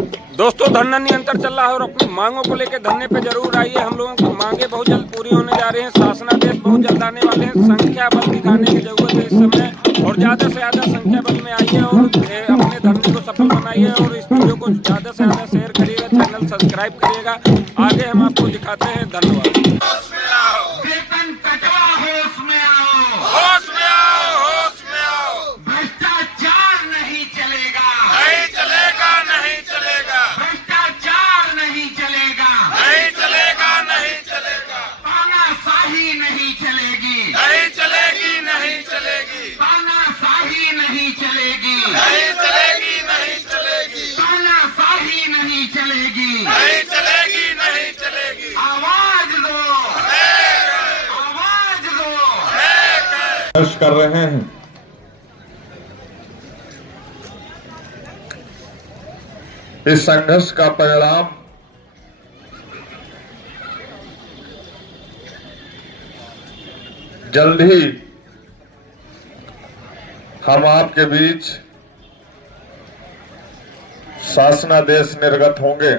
दोस्तों, धरना निरंतर चल रहा है और अपनी मांगों को लेकर धरने पे जरूर आइए। हम लोगों की मांगे बहुत जल्द पूरी होने जा रही हैं। शासनादेश बहुत जल्द आने वाले हैं। संख्या बल दिखाने की जरूरत है इस समय, और ज्यादा से ज्यादा संख्या बल में आइए और अपने धरने को सफल बनाइए। और इस वीडियो को ज्यादा से ज्यादा शेयर करिएगा, चैनल सब्सक्राइब करिएगा। आगे हम आपको दिखाते हैं। धन्यवाद। वेतन कटवा होश में आओ, होश में आओ, होश में आओ। भ्रष्टाचार नहीं चलेगा, नहीं चलेगा, नहीं चलेगा, भ्रष्टाचार नहीं चलेगा, नहीं चलेगा, नहीं चलेगा, तानाशाही नहीं चलेगी, नहीं चलेगी, नहीं चलेगी, तानाशाही नहीं चलेगी, नहीं चलेगी, नहीं चलेगी, तानाशाही नहीं चलेगी। नहीं चलेगी, नहीं चलेगी। आवाज दो, आवाज दो। संघर्ष कर रहे हैं। इस संघर्ष का परिणाम जल्द ही हम आपके बीच शासनादेश निर्गत होंगे।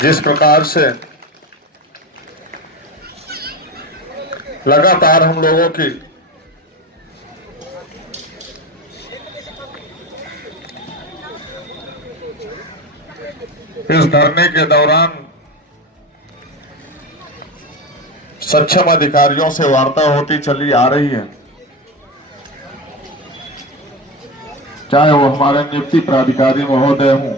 जिस प्रकार से लगातार हम लोगों की इस धरने के दौरान सक्षम अधिकारियों से वार्ता होती चली आ रही है, चाहे वो हमारे नियुक्ति प्राधिकारी महोदय हों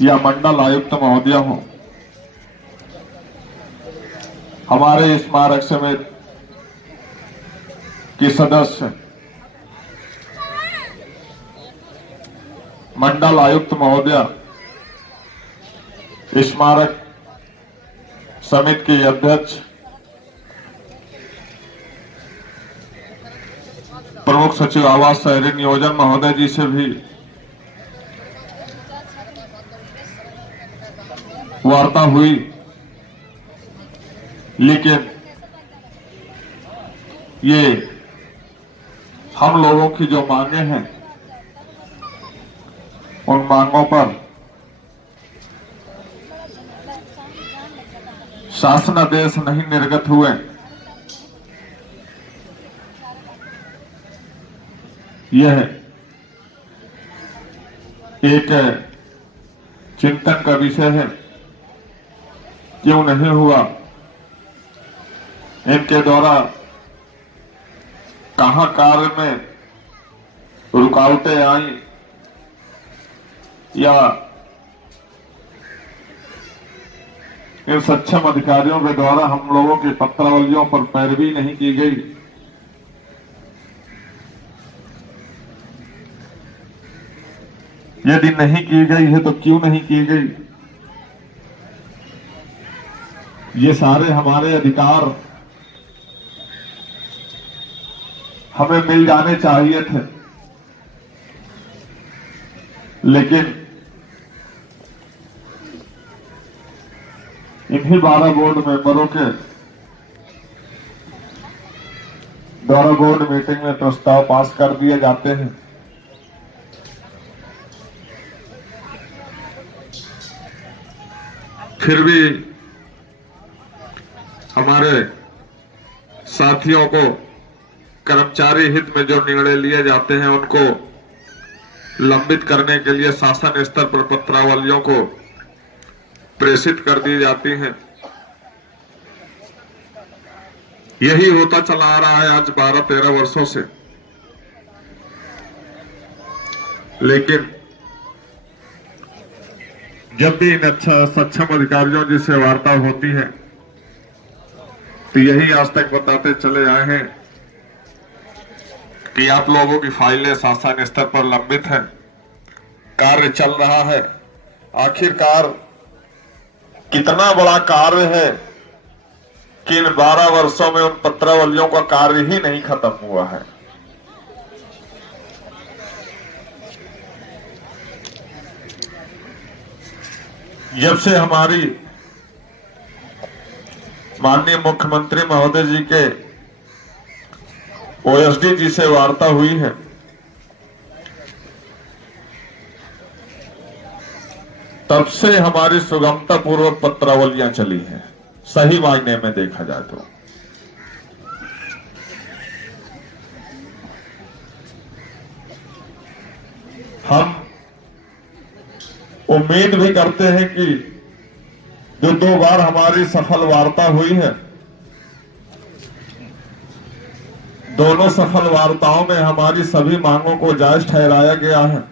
या मंडल आयुक्त महोदय हों, हमारे स्मारक समिति के सदस्य, मंडल आयुक्त महोदय, स्मारक समिति के अध्यक्ष, प्रमुख सचिव आवास शहरी नियोजन महोदय जी से भी वार्ता हुई, लेकिन ये हम लोगों की जो मांगे हैं, उन मांगों पर शासनादेश नहीं निर्गत हुए। यह एक चिंतन का विषय है। क्यों नहीं हुआ, इनके द्वारा कहां कार्य में रुकावटें आई, या इन सक्षम अधिकारियों के द्वारा हम लोगों की पत्रावलियों पर पैरवी नहीं की गई। यदि नहीं की गई है तो क्यों नहीं की गई? ये सारे हमारे अधिकार हमें मिल जाने चाहिए थे, लेकिन इन्हीं 12 बोर्ड मेंबरों के द्वारा बोर्ड मीटिंग में प्रस्ताव पास कर दिए जाते हैं। फिर भी हमारे साथियों को कर्मचारी हित में जो निर्णय लिए जाते हैं, उनको लंबित करने के लिए शासन स्तर पर पत्रावलियों को प्रेषित कर दी जाती हैं। यही होता चला आ रहा है आज 12-13 वर्षों से। लेकिन जब भी इन सक्षम अधिकारियों जिससे वार्ता होती है, तो यही आज तक बताते चले आए हैं कि आप लोगों की फाइलें शासन स्तर पर लंबित हैं, कार्य चल रहा है। आखिरकार कितना बड़ा कार्य है कि इन 12 वर्षों में उन पत्रावलियों का कार्य ही नहीं खत्म हुआ है। जब से हमारी माननीय मुख्यमंत्री महोदय जी के ओएसडी जी से वार्ता हुई है, तब से हमारी सुगमता पूर्वक पत्रावलियां चली हैं, सही मायने में देखा जाए तो। हम उम्मीद भी करते हैं कि जो 2 बार हमारी सफल वार्ता हुई है, दोनों सफल वार्ताओं में हमारी सभी मांगों को जायज ठहराया गया है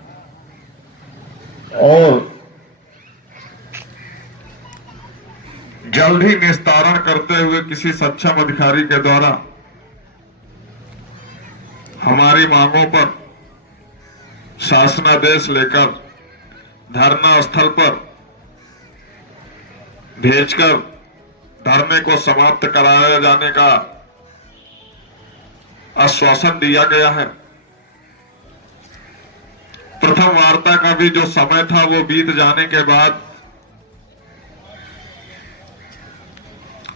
और जल्द ही निस्तारण करते हुए किसी सक्षम अधिकारी के द्वारा हमारी मांगों पर शासनादेश लेकर धरना स्थल पर भेजकर धरने को समाप्त कराया जाने का आश्वासन दिया गया है। प्रथम वार्ता का भी जो समय था वो बीत जाने के बाद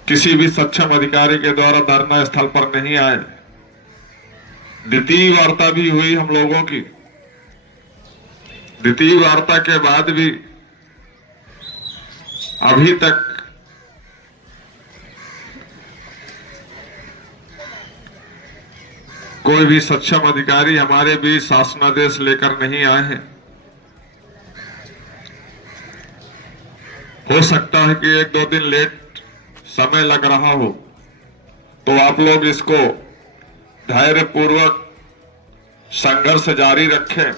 किसी भी सक्षम अधिकारी के द्वारा धरना स्थल पर नहीं आए। द्वितीय वार्ता भी हुई हम लोगों की। द्वितीय वार्ता के बाद भी अभी तक कोई भी सक्षम अधिकारी हमारे बीच शासनादेश लेकर नहीं आए हैं। हो सकता है कि 1-2 दिन लेट समय लग रहा हो, तो आप लोग इसको धैर्यपूर्वक संघर्ष जारी रखें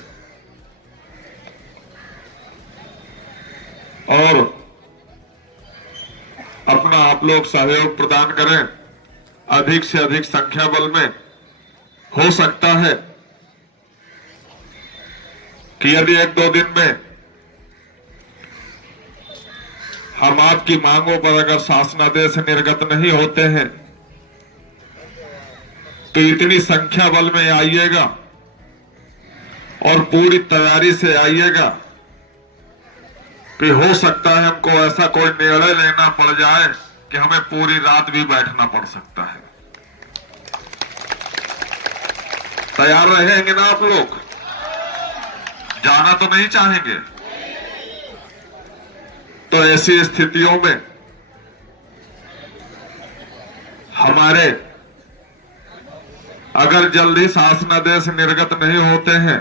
और अपना आप लोग सहयोग प्रदान करें। अधिक से अधिक संख्या बल में हो सकता है कि यदि 1-2 दिन में हम आपकी मांगों पर अगर शासनादेश निर्गत नहीं होते हैं तो इतनी संख्या बल में आइएगा और पूरी तैयारी से आइएगा कि हो सकता है हमको ऐसा कोई निर्णय लेना पड़ जाए कि हमें पूरी रात भी बैठना पड़ सकता है। तैयार रहेंगे ना आप लोग? जाना तो नहीं चाहेंगे? तो ऐसी स्थितियों में हमारे अगर जल्दी शासनादेश निर्गत नहीं होते हैं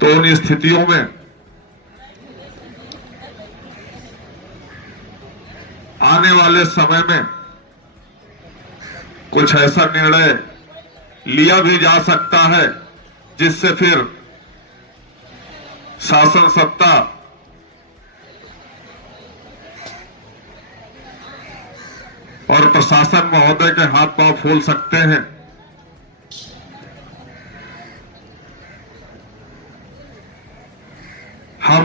तो उन स्थितियों में आने वाले समय में कुछ ऐसा निर्णय लिया भी जा सकता है जिससे फिर शासन सत्ता और प्रशासन महोदय के हाथ पांव फूल सकते हैं। हम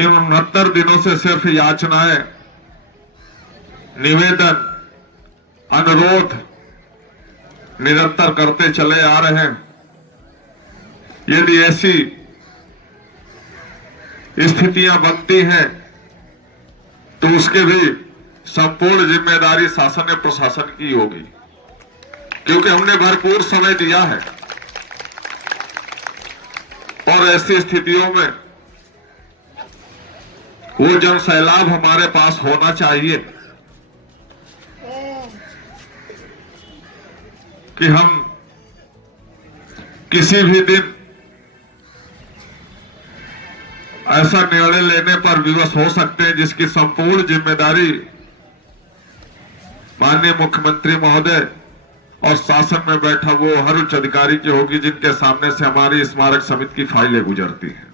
इन 69 दिनों से सिर्फ याचनाएं, निवेदन, अनुरोध निरंतर करते चले आ रहे हैं। यदि ऐसी स्थितियां बनती हैं तो उसके भी संपूर्ण जिम्मेदारी शासन और प्रशासन की होगी, क्योंकि हमने भरपूर समय दिया है और ऐसी स्थितियों में वो जन सैलाब हमारे पास होना चाहिए कि हम किसी भी दिन ऐसा निर्णय लेने पर विवश हो सकते हैं जिसकी संपूर्ण जिम्मेदारी माननीय मुख्यमंत्री महोदय और शासन में बैठा वो हर उच्च अधिकारी की होगी जिनके सामने से हमारी स्मारक समिति की फाइलें गुजरती हैं।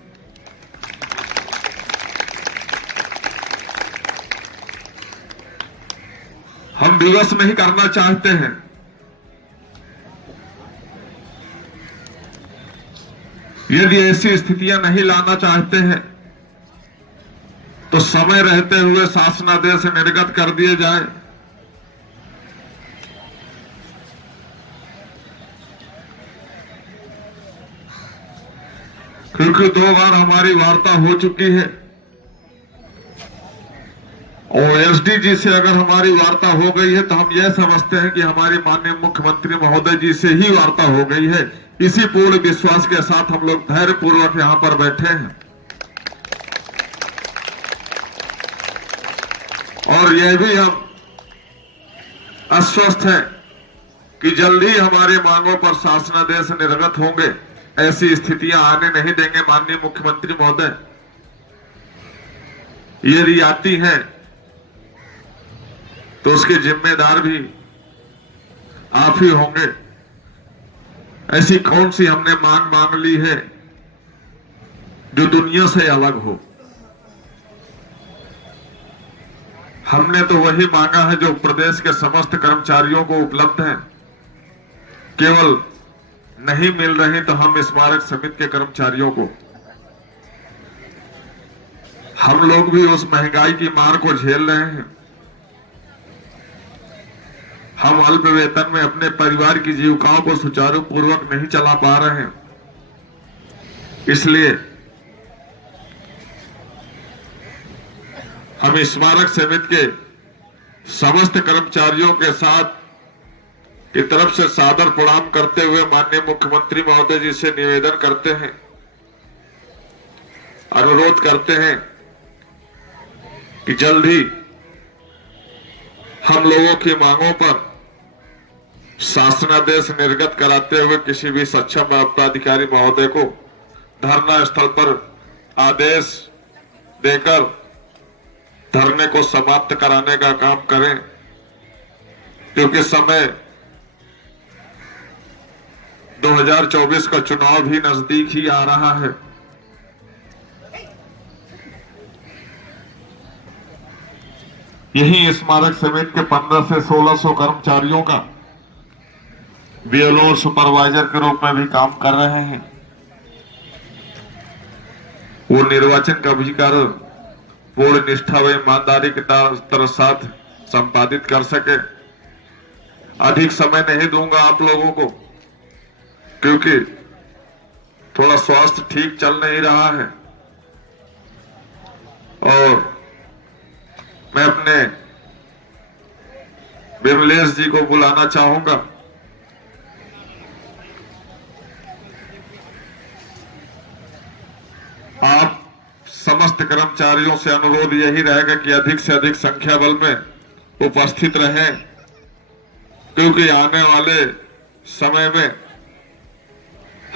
हम विवश नहीं करना चाहते हैं। यदि ऐसी स्थितियां नहीं लाना चाहते हैं तो समय रहते हुए शासनादेश निर्गत कर दिए जाए। क्योंकि 2 बार हमारी वार्ता हो चुकी है और एसडीजी से अगर हमारी वार्ता हो गई है तो हम यह समझते हैं कि हमारी माननीय मुख्यमंत्री महोदय जी से ही वार्ता हो गई है। इसी पूर्ण विश्वास के साथ हम लोग धैर्य पूर्वक यहां पर बैठे हैं और यह भी हम आश्वस्त हैं कि जल्द ही हमारे मांगों पर शासनादेश निर्गत होंगे। ऐसी स्थितियां आने नहीं देंगे माननीय मुख्यमंत्री महोदय। यदि आती हैं तो उसके जिम्मेदार भी आप ही होंगे। ऐसी कौन सी हमने मांग ली है जो दुनिया से अलग हो? हमने तो वही मांगा है जो प्रदेश के समस्त कर्मचारियों को उपलब्ध है। केवल नहीं मिल रही तो हम स्मारक समिति के कर्मचारियों को, हम लोग भी उस महंगाई की मार को झेल रहे हैं। हम अल्प वेतन में अपने परिवार की जीविकाओं को सुचारू पूर्वक नहीं चला पा रहे हैं। इसलिए हम स्मारक समिति के समस्त कर्मचारियों के साथ की तरफ से सादर प्रणाम करते हुए माननीय मुख्यमंत्री महोदय जी से निवेदन करते हैं, अनुरोध करते हैं कि जल्द ही हम लोगों की मांगों पर शासनादेश निर्गत कराते हुए किसी भी सक्षम प्राधिकारी महोदय को धरना स्थल पर आदेश देकर धरने को समाप्त कराने का काम करें, क्योंकि समय 2024 का चुनाव भी नजदीक ही आ रहा है। यही स्मारक समिति के 1500 से 1600 कर्मचारियों का बीएलओ और सुपरवाइजर के रूप में भी काम कर रहे हैं। वो निर्वाचन का भी कार्य पूर्ण निष्ठा व ईमानदारी के साथ संपादित कर सके। अधिक समय नहीं दूंगा आप लोगों को, क्योंकि थोड़ा स्वास्थ्य ठीक चल नहीं रहा है और मैं अपने विमलेश जी को बुलाना चाहूंगा। आप समस्त कर्मचारियों से अनुरोध यही रहेगा कि अधिक से अधिक संख्या बल में उपस्थित रहें, क्योंकि आने वाले समय में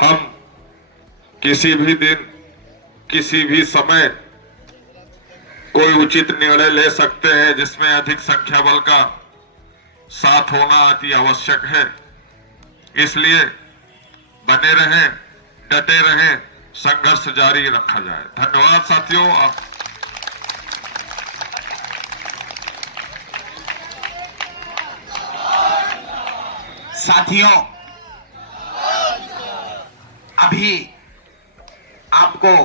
हम किसी भी दिन किसी भी समय कोई उचित निर्णय ले सकते हैं जिसमें अधिक संख्या बल का साथ होना अति आवश्यक है। इसलिए बने रहें, डटे रहें, संघर्ष जारी रखा जाए। धन्यवाद साथियों। साथियों, अभी आपको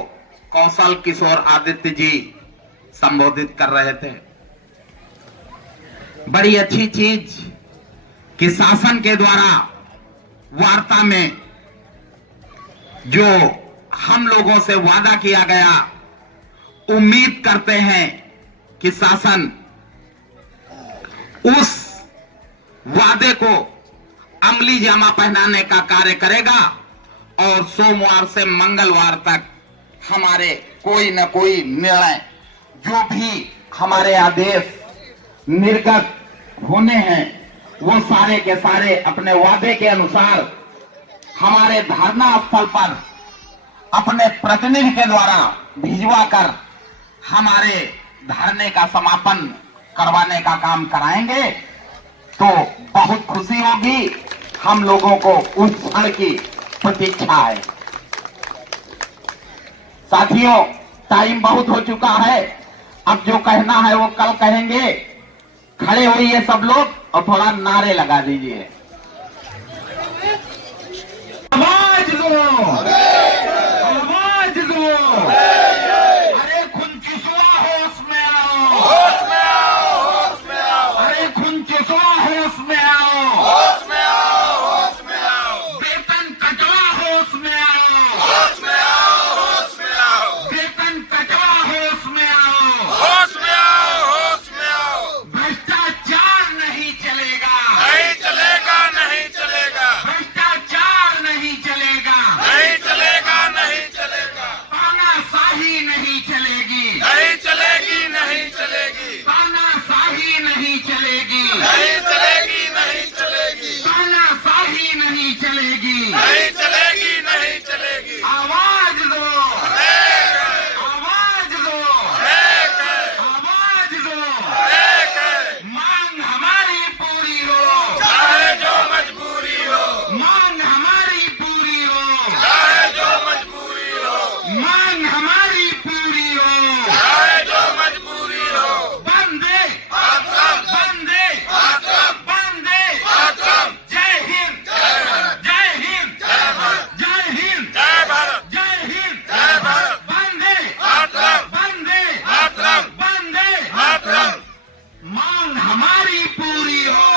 कौशल किशोर आदित्य जी संबोधित कर रहे थे। बड़ी अच्छी चीज कि शासन के द्वारा वार्ता में जो हम लोगों से वादा किया गया, उम्मीद करते हैं कि शासन उस वादे को अमली जामा पहनाने का कार्य करेगा और सोमवार से मंगलवार तक हमारे कोई न कोई निर्णय, जो भी हमारे आदेश निर्गत होने हैं, वो सारे के सारे अपने वादे के अनुसार हमारे धरना स्थल पर अपने प्रतिनिधि के द्वारा भिजवा कर हमारे धरने का समापन करवाने का काम कराएंगे। तो बहुत खुशी होगी, हम लोगों को उस क्षण की प्रतीक्षा है। साथियों, टाइम बहुत हो चुका है, अब जो कहना है वो कल कहेंगे। खड़े होइए सब लोग और थोड़ा नारे लगा दीजिए। आवाज दो, आवाज दो। अरे खुंचिसुआ होश में आओ, होश में आओ, होश में आओ। अरे खुंचिसुआ होश में आओ, होश में आओ, होश में आओ। वेतन कटवा होश में आओ, होश में आओ, होश में आओ। वेतन कटवा होश में आओ, होश में आओ, होश में नहीं चलेगी, नहीं चलेगी, नहीं चलेगी, तानाशाही नहीं चलेगी, नहीं चलेगी, नहीं चलेगी। आवाज दो, आवाज दो, आवाज दो, मांग हमारी पूरी हो, चाहे जो मजबूरी हो, मांग हमारी पूरी हो, चाहे जो मजबूरी हो, मांग हमारी पूरी हो, चाहे जो मजबूरी हो। वंदे मातरम, वंदे मातरम, वंदे मातरम। जय हिंद, जय हिंद, जय हिंद, जय भारत, जय हिंद, जय भारत। वंदे मातरम, वंदे मातरम, वंदे मातरम। मांग हमारी पूरी हो,